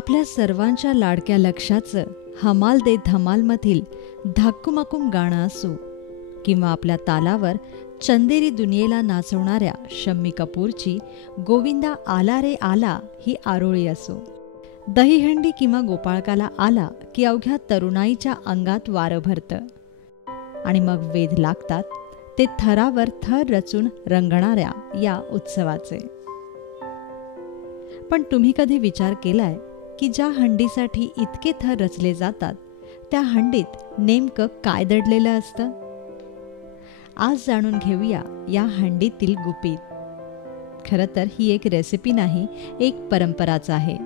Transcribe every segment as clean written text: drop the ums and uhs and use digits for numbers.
आपल्या सर्वांच्या लाडक्या लक्षाचं हमाल दे धमालमधील धाक्कुमाकुम गाणं असो किंवा आपल्या तालावर चंदेरी दुनियेला नाचवणाऱ्या शम्मी कपूरची गोविंदा आला रे आला ही आरोळी असो, दहीहंडी किंवा गोपाळकाला आला की अवघ्या तरुणाईच्या अंगात वारं भरतं आणि मग वेध लागतात ते थरावर थर रचून रंगणाऱ्या या उत्सवाचे. पण तुम्ही कधी विचार केलाय की ज्या हंडीसाठी इतके थर रचले जातात त्या हंडीत नेमकं काय दडलेलं असतं? आज जाणून घेऊया या हंडीतील गुपित. खरं तर ही एक रेसिपी नाही, एक परंपराच आहे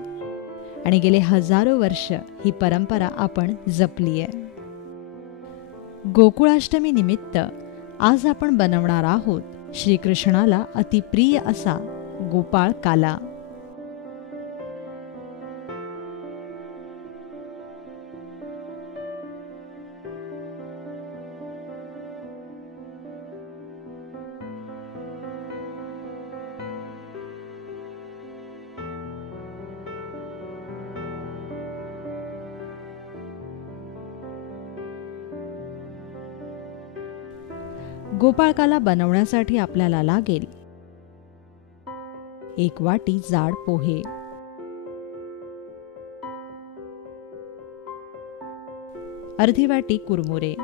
आणि गेले हजारो वर्ष ही परंपरा आपण जपली आहे. गोकुळाष्टमी निमित्त आज आपण बनवणार आहोत श्रीकृष्णाला अतिप्रिय असा गोपाळ काला. गोपाळकाला बनवण्यासाठी आपल्याला लागेल 1 वाटी जाड पोहे, अर्धी वाटी कुरमुरे,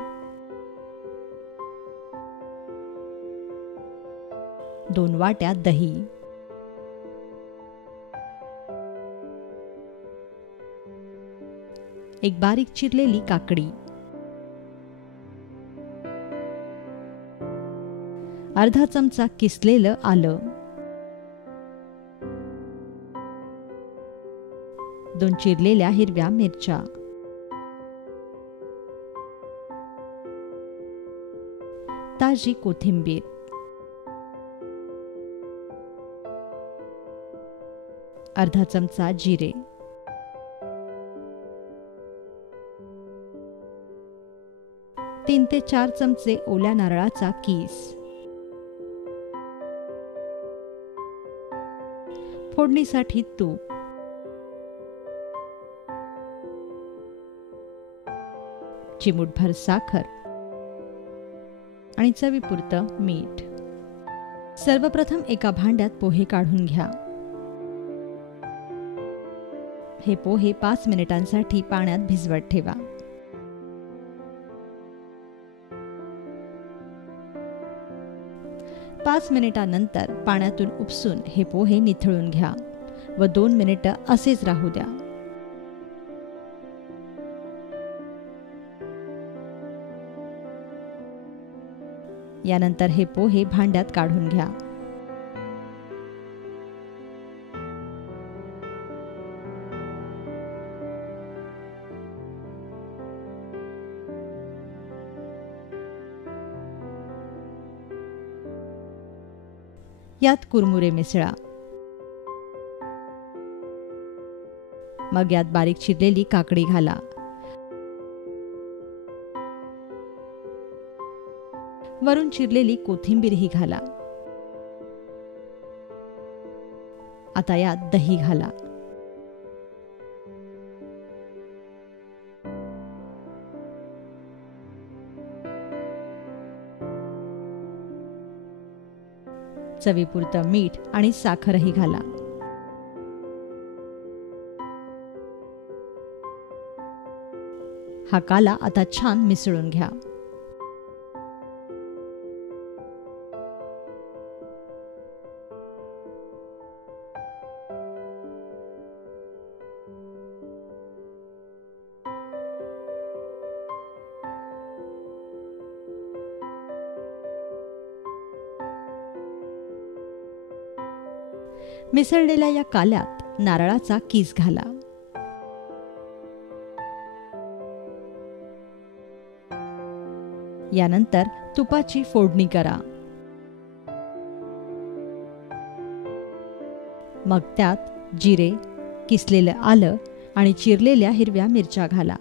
2 वाट्या दही, एक बारीक चिरलेली काकडी, अर्धा चमचा किसलेलं आलं, 2 चिरलेल्या हिरव्या मिरच्या, ताजी कोथिंबीर, अर्धा चमचा जिरे, 3 ते 4 चमचे ओल्या नारळाचा कीस, फोडणीसाठी तूप, चिमूटभर साखर आणि चवीपुरतं मीठ. सर्वप्रथम एका भांड्यात पोहे काढून घ्या. हे पोहे 5 मिनिटांसाठी पाण्यात भिजवत ठेवा. पाच मिनिटांनंतर पाण्यातून उपसून हे पोहे निथळून घ्या व 2 मिनिटं असेच राहू द्या. यानंतर हे पोहे भांड्यात काढून घ्या. यात कुरमुरे मिसळा. मग यात बारीक चिरलेली काकडी घाला. वरून चिरलेली कोथिंबीरही घाला. आता यात दही घाला. चवीपुरतं मीठ आणि साखरही घाला. हा काला आता छान मिसळून घ्या. मिसळलेल्या या काल्यात नारळाचा कीस घाला. यानंतर तुपाची फोडणी करा. मग त्यात जिरे, किसलेलं आलं आणि चिरलेल्या हिरव्या मिरच्या घाला.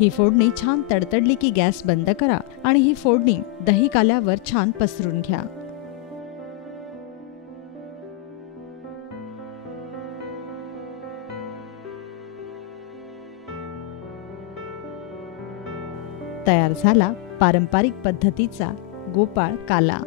ही फोडणी छान तडतडली की गॅस बंद करा आणि ही फोडणी दही काल्यावर छान पसरून घ्या. तयार झाला पारंपरिक पद्धतीचा गोपाळ काला.